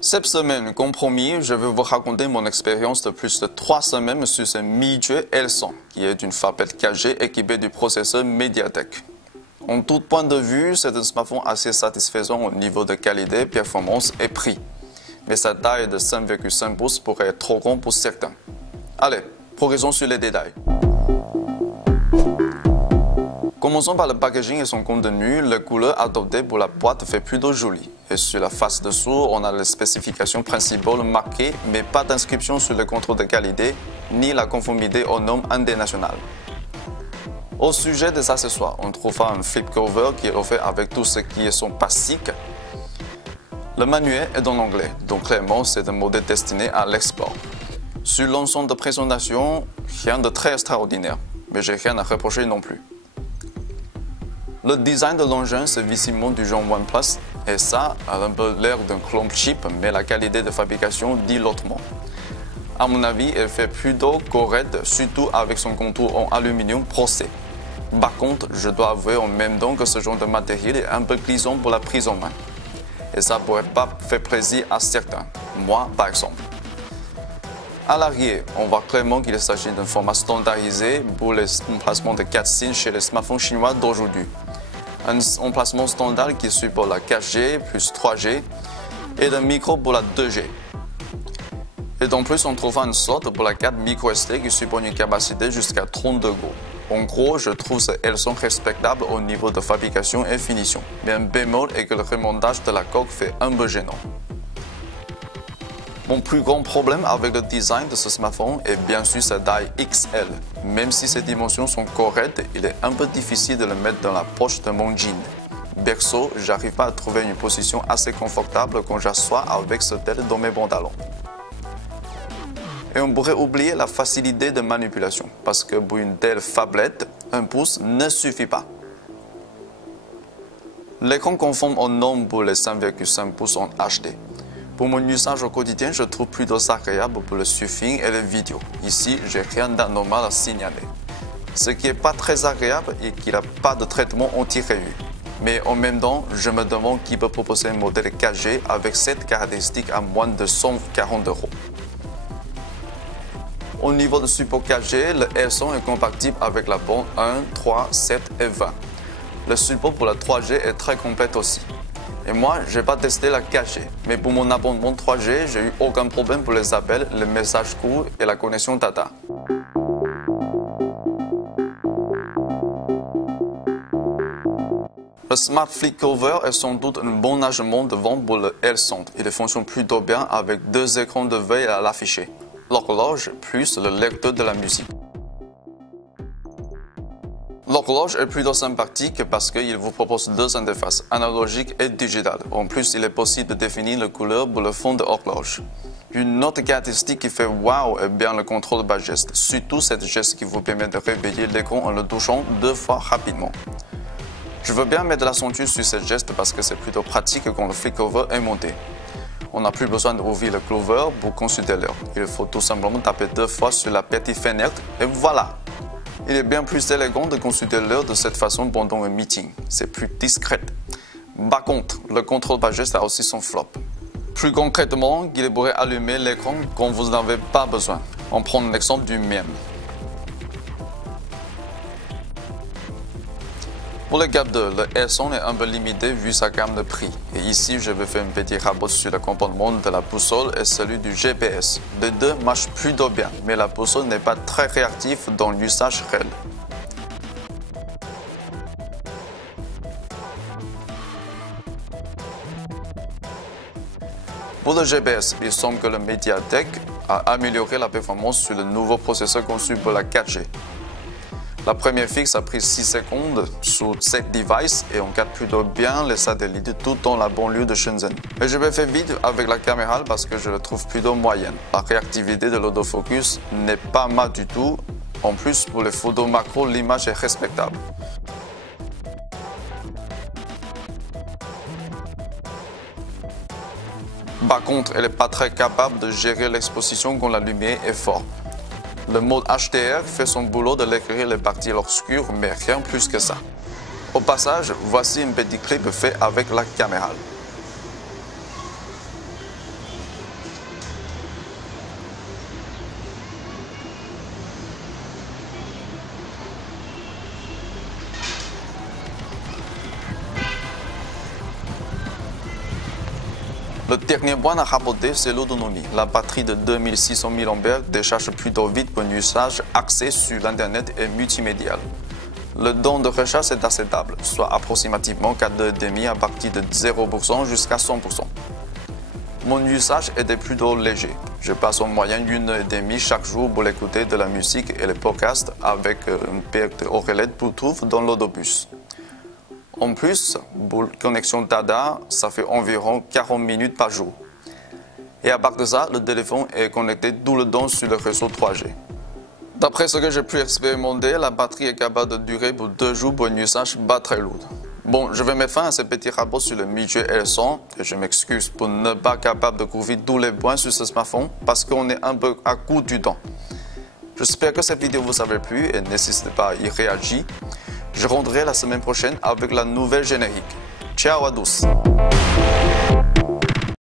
Cette semaine, comme promis, je vais vous raconter mon expérience de plus de 3 semaines sur ce Midjourney L100, qui est une tablette 4G équipée du processeur MediaTek. En tout point de vue, c'est un smartphone assez satisfaisant au niveau de qualité, performance et prix. Mais sa taille de 5,5 pouces pourrait être trop grande pour certains. Allez, progressons sur les détails. Commençons par le packaging et son contenu. La couleur adoptée pour la boîte fait plutôt jolie. Et sur la face dessous, on a les spécifications principales marquées, mais pas d'inscription sur le contrôle de qualité ni la conformité aux normes internationales. Au sujet des accessoires, on trouvera un flip cover qui est offert avec tout ce qui est son basique. Le manuel est en anglais, donc clairement c'est un modèle destiné à l'export. Sur l'ensemble de présentation, rien de très extraordinaire, mais j'ai rien à reprocher non plus. Le design de l'engin, c'est visiblement du genre OnePlus, et ça a un peu l'air d'un clone cheap, mais la qualité de fabrication dit l'autrement. À mon avis, elle fait plutôt correcte, surtout avec son contour en aluminium procès. Par contre, je dois avouer en même temps que ce genre de matériel est un peu grisant pour la prise en main. Et ça pourrait pas faire plaisir à certains, moi par exemple. À l'arrière, on voit clairement qu'il s'agit d'un format standardisé pour les emplacements de 4 signes chez les smartphones chinois d'aujourd'hui. Un emplacement standard qui supporte la 4G plus 3G et d'un micro pour la 2G. Et en plus, on trouvera un slot pour la carte microSD qui supporte une capacité jusqu'à 32 Go. En gros, je trouve ces L100 respectables au niveau de fabrication et finition. Mais un bémol est que le remontage de la coque fait un peu gênant. Mon plus grand problème avec le design de ce smartphone est bien sûr sa taille XL. Même si ses dimensions sont correctes, il est un peu difficile de le mettre dans la poche de mon jean. Perso, j'arrive pas à trouver une position assez confortable quand j'assois avec ce tel dans mes pantalons. Et on pourrait oublier la facilité de manipulation, parce que pour une telle tablette, un pouce ne suffit pas. L'écran conforme aux normes pour les 5,5 pouces en HD. Pour mon usage au quotidien, je trouve plutôt agréable pour le surfing et les vidéos. Ici, j'ai rien d'anormal à signaler. Ce qui n'est pas très agréable est qu'il n'a pas de traitement anti-rayures. Mais en même temps, je me demande qui peut proposer un modèle 4G avec cette caractéristique à moins de 140 €. Au niveau de support 4G, le L100 est compatible avec la bande 1, 3, 7 et 20. Le support pour la 3G est très complet aussi. Et moi, je n'ai pas testé la 4G, mais pour mon abonnement 3G, j'ai eu aucun problème pour les appels, les messages courts et la connexion data. Le Smart Flip Cover est sans doute un bon argument de vente pour le L100. Il fonctionne plutôt bien avec 2 écrans de veille à l'afficher, l'horloge plus le lecteur de la musique. L'horloge est plutôt sympathique parce qu'il vous propose 2 interfaces, analogiques et digitales. En plus, il est possible de définir la couleur pour le fond de l'horloge. Une autre caractéristique qui fait wow est bien le contrôle par geste, surtout cette geste qui vous permet de réveiller l'écran en le touchant 2 fois rapidement. Je veux bien mettre la ceinture sur cette geste parce que c'est plutôt pratique quand le flip cover est monté. On n'a plus besoin d'ouvrir le cover pour consulter l'heure. Il faut tout simplement taper 2 fois sur la petite fenêtre et voilà! Il est bien plus élégant de consulter l'heure de cette façon pendant un meeting. C'est plus discret. Par contre, le contrôle par geste a aussi son flop. Plus concrètement, il pourrait allumer l'écran quand vous n'en avez pas besoin. On prend l'exemple du mien. Pour le capteur, le L100 est un peu limité vu sa gamme de prix. Et ici, je vais faire un petit rabot sur le comportement de la boussole et celui du GPS. Les deux marchent plutôt bien, mais la boussole n'est pas très réactive dans l'usage réel. Pour le GPS, il semble que le MediaTek a amélioré la performance sur le nouveau processeur conçu pour la 4G. La première fixe a pris 6 secondes sur 7 devices et on capte plutôt bien les satellites tout dans la banlieue de Shenzhen. Et je vais faire vite avec la caméra parce que je la trouve plutôt moyenne. La réactivité de l'autofocus n'est pas mal du tout. En plus, pour les photos macro, l'image est respectable. Par contre, elle n'est pas très capable de gérer l'exposition quand la lumière est forte. Le mode HDR fait son boulot de l'éclairer les parties obscures, mais rien plus que ça. Au passage, voici un petit clip fait avec la caméra. Le dernier point à rapporter, c'est l'autonomie. La batterie de 2600 mAh décharge plutôt vite pour un usage axé sur l'Internet et multimédial. Le temps de recharge est assez stable, soit approximativement 4h30 à partir de 0% jusqu'à 100%. Mon usage était plutôt léger. Je passe en moyenne 1h30 chaque jour pour écouter de la musique et les podcasts avec une paire d'oreillettes Bluetooth dans l'autobus. En plus, pour connexion data, ça fait environ 40 minutes par jour. Et à part de ça, le téléphone est connecté tout le temps sur le réseau 3G. D'après ce que j'ai pu expérimenter, la batterie est capable de durer pour 2 jours pour un usage pas très lourd. Bon, je vais mettre fin à ce petit rapport sur le budget et le son, et je m'excuse pour ne pas capable de couvrir tous les points sur ce smartphone parce qu'on est un peu à court du temps. J'espère que cette vidéo vous a plu et n'hésitez pas à y réagir. Je rendrai la semaine prochaine avec la nouvelle générique. Ciao à tous!